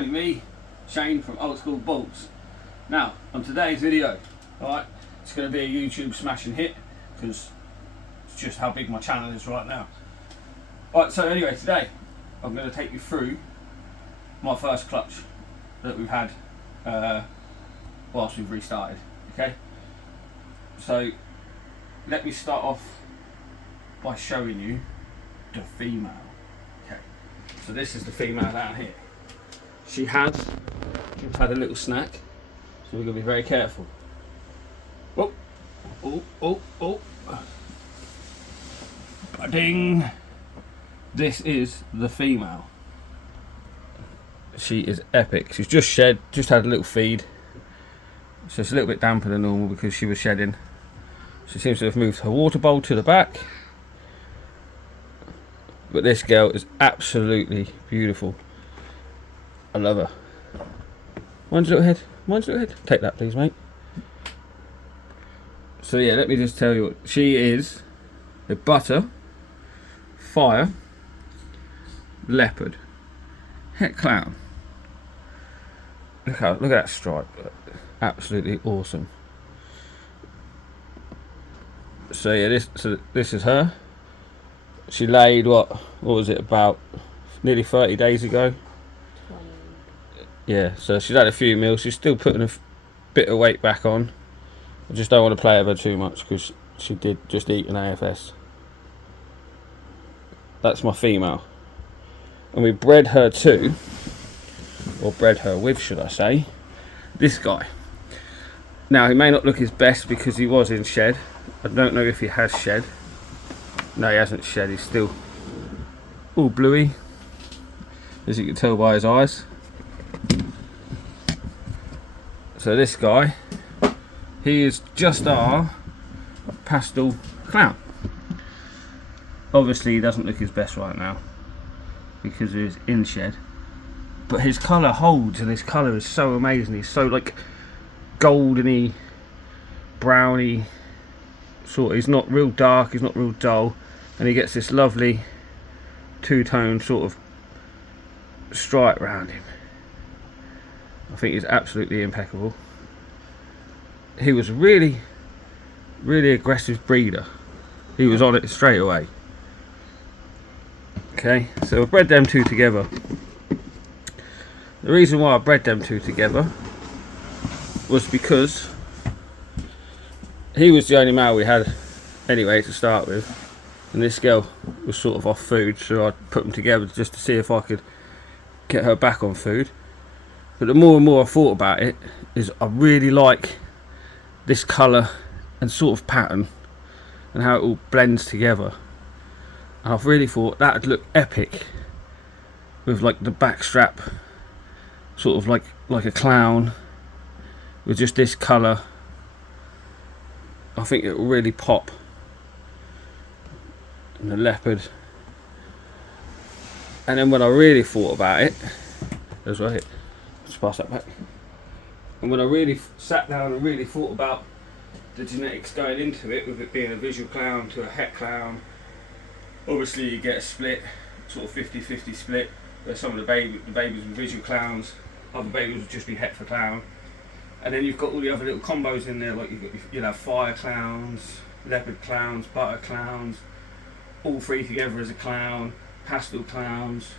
only me, Shane from Old School Bulls. Now, on today's video, alright, it's going to be a YouTube smash and hit because it's just how big my channel is right now. Alright, so anyway, today I'm going to take you through my first clutch that we've had whilst we've restarted. Okay, so let me start off by showing you the female. Okay, so this is the female down here. She has just had a little snack, so we're going to be very careful. Oh, oh, oh, oh. Ding. This is the female. She is epic. She's just shed, just had a little feed. So it's a little bit damper than normal because she was shedding. She seems to have moved her water bowl to the back. But this girl is absolutely beautiful. I love her. Mine's a little head. Mine's a little head. Take that please, mate. So yeah, let me just tell you what she is. A butter, fire, leopard, het clown. Look at that stripe. Absolutely awesome. So yeah, this is her. She laid what was it, about nearly 30 days ago. Yeah, so she's had a few meals. She's still putting a bit of weight back on. I just don't want to play with her too much because she did just eat an AFS. That's my female. And we bred her to, or bred her with, should I say, this guy. Now, he may not look his best because he was in shed. I don't know if he has shed. No, he hasn't shed. He's still all bluey, as you can tell by his eyes. So this guy, he is just our pastel clown. Obviously, he doesn't look his best right now because he's in shed. But his colour holds, and his colour is so amazing. He's so like goldeny, browny sort. He's not real dark, he's not real dull, and he gets this lovely two-tone sort of stripe around him. I think he's absolutely impeccable. He was really aggressive breeder. He was on it straight away. Okay, so I bred them two together. The reason why I bred them two together was because he was the only male we had anyway to start with, and this girl was sort of off food, so I put them together just to see if I could get her back on food. But the more and more I thought about it, is I really like this colour and sort of pattern and how it all blends together. And I've really thought that would look epic with like the back strap sort of like a clown with just this colour. I think it will really pop. And the leopard. And then when I really thought about it, that's right. Let's pass that back. And when I really sat down and really thought about the genetics going into it, with it being a visual clown to a het clown, obviously you get a split, sort of 50-50 split. Where some of the babies with visual clowns, other babies would just be het for clown. And then you've got all the other little combos in there, like you'll have fire clowns, leopard clowns, butter clowns, all three together as a clown, pastel clowns,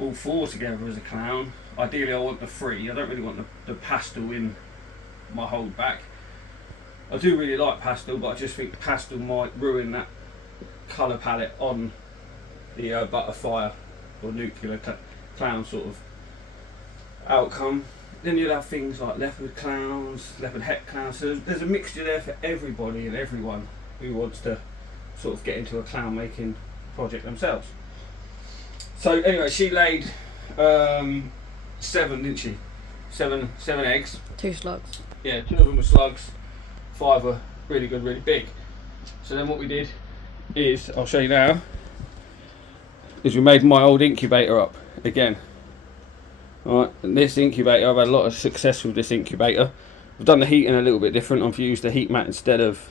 all four together as a clown. Ideally I want the three. I don't really want the pastel in my hold back. I do really like pastel, but I just think pastel might ruin that colour palette on the butterfire or nuclear clown sort of outcome. Then you'll have things like leopard clowns, leopard het clowns. So there's a mixture there for everybody and everyone who wants to sort of get into a clown making project themselves. So anyway, she laid 7, didn't she? Seven eggs. 2 slugs. Yeah, 2 of them were slugs, 5 were really good, really big. So then what we did is, I'll show you now, is we made my old incubator up again. Alright, and this incubator, I've had a lot of success with this incubator. I've done the heating a little bit different. I've used the heat mat instead of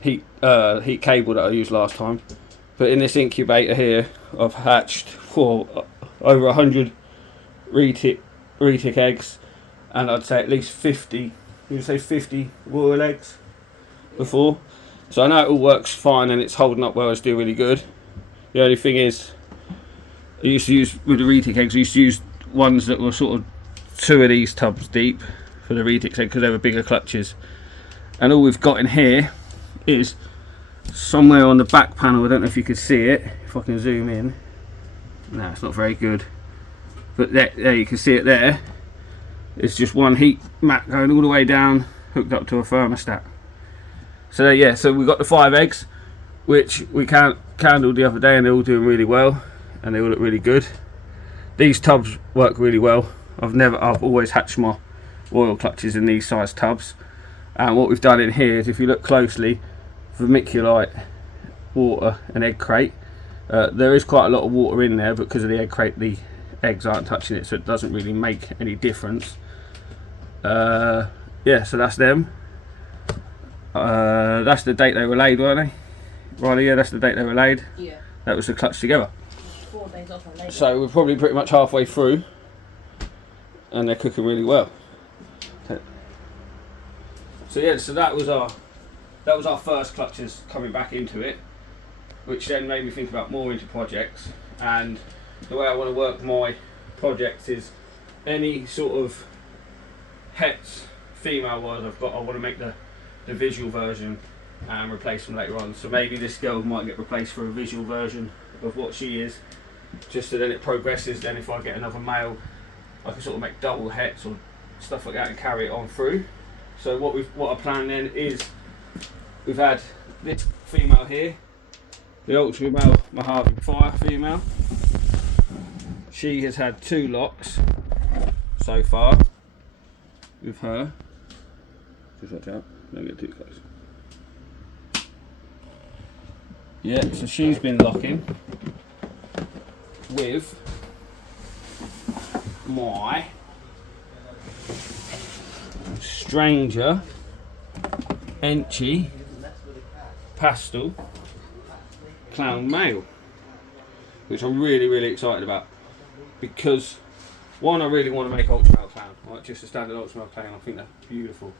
heat cable that I used last time. But in this incubator here, I've hatched over 100 retic eggs, and I'd say at least 50. You say 50 royal eggs before. So I know it all works fine and it's holding up well. It's doing really good. The only thing is, I used to use with the retic eggs. I used to use ones that were sort of 2 of these tubs deep for the retic eggs because they were bigger clutches. And all we've got in here is somewhere on the back panel. I don't know if you can see it. If I can zoom in. No, it's not very good. But there you can see it there. It's just one heat mat going all the way down, hooked up to a thermostat. So yeah, so we've got the 5 eggs, which we candled the other day, and they're all doing really well, and they all look really good. These tubs work really well. I've always hatched my royal clutches in these size tubs. And what we've done in here is, if you look closely, vermiculite, water, and egg crate. There is quite a lot of water in there, but because of the egg crate, the eggs aren't touching it, so it doesn't really make any difference. Yeah, so that's them. That's the date they were laid, weren't they? Riley, yeah, that's the date they were laid. Yeah. That was the clutch together. 4 days off on labour. So we're probably pretty much halfway through, and they're cooking really well. So yeah, so that was our first clutches coming back into it, which then made me think about more into projects. And the way I want to work my projects is any sort of hets, female wise I've got, I want to make the visual version and replace them later on. So maybe this girl might get replaced for a visual version of what she is, just so then it progresses. Then if I get another male, I can sort of make double hets or stuff like that and carry it on through. So what I plan then is, we've had this female here, the ultra male Mojave Fire female. She has had 2 locks so far with her. Just watch out, don't get too close. Yeah, so she's been locking with my Stranger Enchi Pastel Clown Male, which I'm really excited about, because one, I really want to make ultra male clown, like just a standard ultra male clown. I think they're beautiful.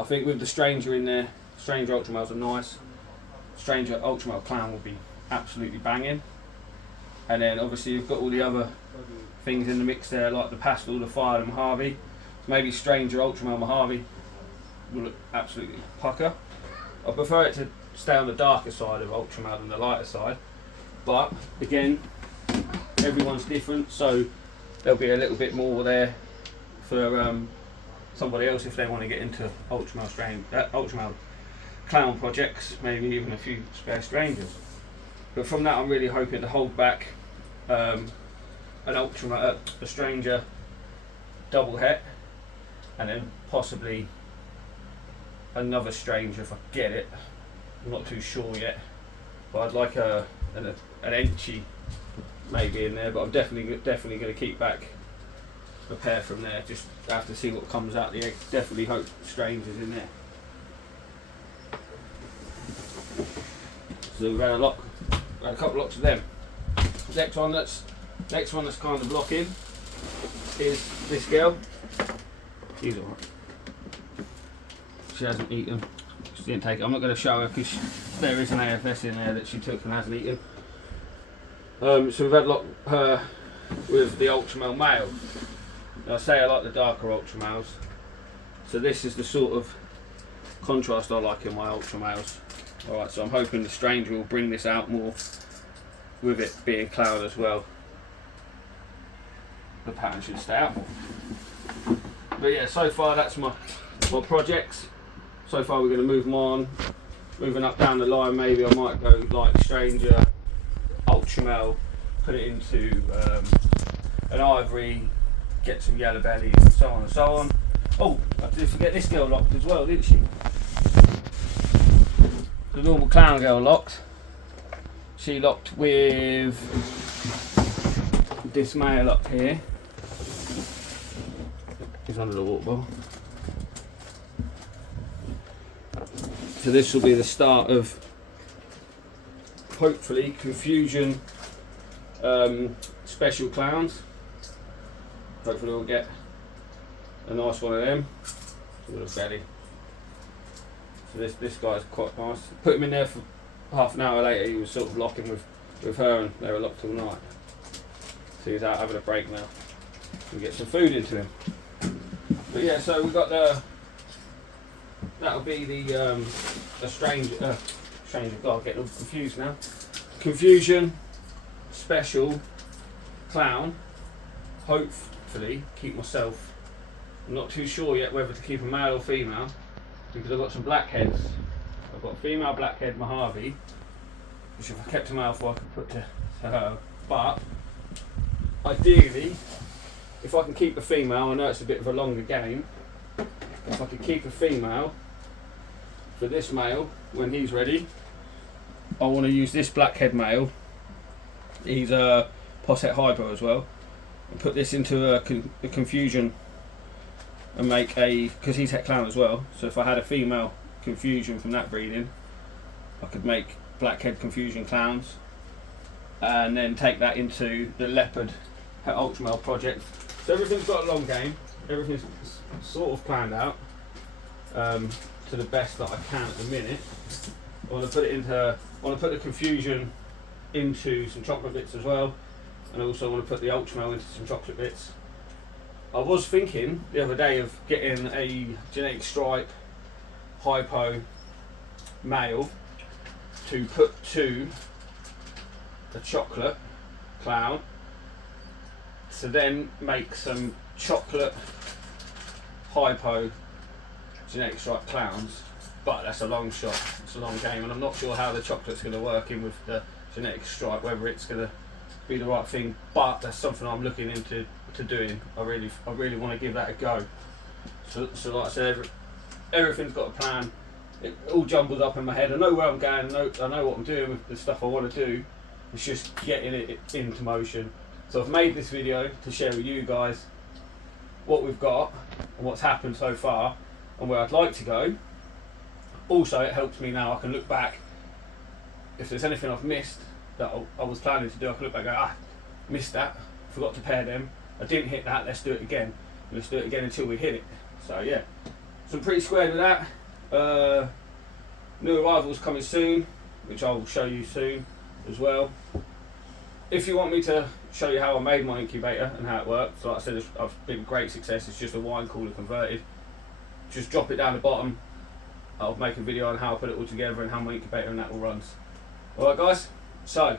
I think with the Stranger in there, Stranger ultra males are nice. Stranger ultra male clown will be absolutely banging. And then obviously you've got all the other things in the mix there, like the pastel, the fire, the Mojave. Maybe Stranger ultra male Mojave will look absolutely pucker. I prefer it to stay on the darker side of ultra male than the lighter side, but again, everyone's different, so there'll be a little bit more there for somebody else if they want to get into ultra male clown projects, maybe even a few spare Strangers. But from that, I'm really hoping to hold back a Stranger double het, and then possibly another Stranger if I get it. I'm not too sure yet, but I'd like an Enchi maybe in there, but I'm definitely going to keep back a pair from there. Just have to see what comes out the egg. Definitely hope Stranger's in there. So we've had a couple lots of them. Next one that's kind of locking is this girl. She's alright. She hasn't eaten. She didn't take it. I'm not going to show her because there is an AFS in there that she took and hasn't eaten. So we've had her with the ultra male. Now I say I like the darker ultra males. So this is the sort of contrast I like in my ultra males. Alright, so I'm hoping the Stranger will bring this out more with it being cloud as well. The pattern should stay out more. But yeah, so far that's my projects. So far we're going to move them on. Moving up down the line, maybe I might go like Stranger, ultra male, put it into an ivory, get some yellow bellies and so on and so on. Oh, I did forget this girl locked as well, didn't she? The normal clown girl locked. She locked with this male up here. He's under the water bowl. So this will be the start of hopefully Confusion special clowns. hopefully we'll get a nice one of them. With a belly. So this guy's quite nice. Put him in there for half an hour later, he was sort of locking with her, and they were locked all night. So he's out having a break now. We get some food into him. But yeah, so we've got that'll be the stranger, God, getting all confused now. Confusion special clown. Hopefully keep myself. I'm not too sure yet whether to keep a male or female, because I've got some blackheads. I've got a female blackhead Mojave, which if I kept a male for I could put to her. But ideally, if I can keep a female, I know it's a bit of a longer game, if I could keep a female for this male when he's ready, I want to use this blackhead male. He's a Posset hypo as well, and put this into a confusion and make because he's het clown as well, so if I had a female confusion from that breeding, I could make blackhead confusion clowns and then take that into the leopard het ultra male project. So everything's got a long game, everything's sort of planned out to the best that I can at the minute. I want to put the confusion into some chocolate bits as well, and I also want to put the ultra male into some chocolate bits. I was thinking the other day of getting a genetic stripe hypo male to put to the chocolate clown, to then make some chocolate hypo genetic stripe clowns, but that's a long shot, it's a long game, and I'm not sure how the chocolate's going to work in with the genetic stripe, whether it's going to be the right thing, but that's something I'm looking into doing. I really want to give that a go. So like I said, everything's got a plan. It all jumbled up in my head. I know where I'm going, I know what I'm doing with the stuff I want to do. It's just getting it into motion. So I've made this video to share with you guys what we've got and what's happened so far and where I'd like to go. Also, it helps me now, I can look back. If there's anything I've missed that I was planning to do, I can look back and go, missed that, forgot to pair them, I didn't hit that, let's do it again. Let's do it again until we hit it. So yeah, so I'm pretty squared with that. New arrivals coming soon, which I will show you soon as well. If you want me to show you how I made my incubator and how it works, so like I said, I've been a great success, it's just a wine cooler converted. Just drop it down the bottom. I'll make a video on how I put it all together and how my incubator and that all runs. Alright guys, so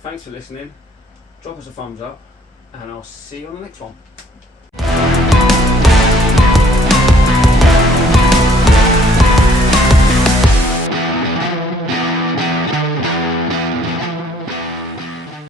thanks for listening, drop us a thumbs up and I'll see you on the next one.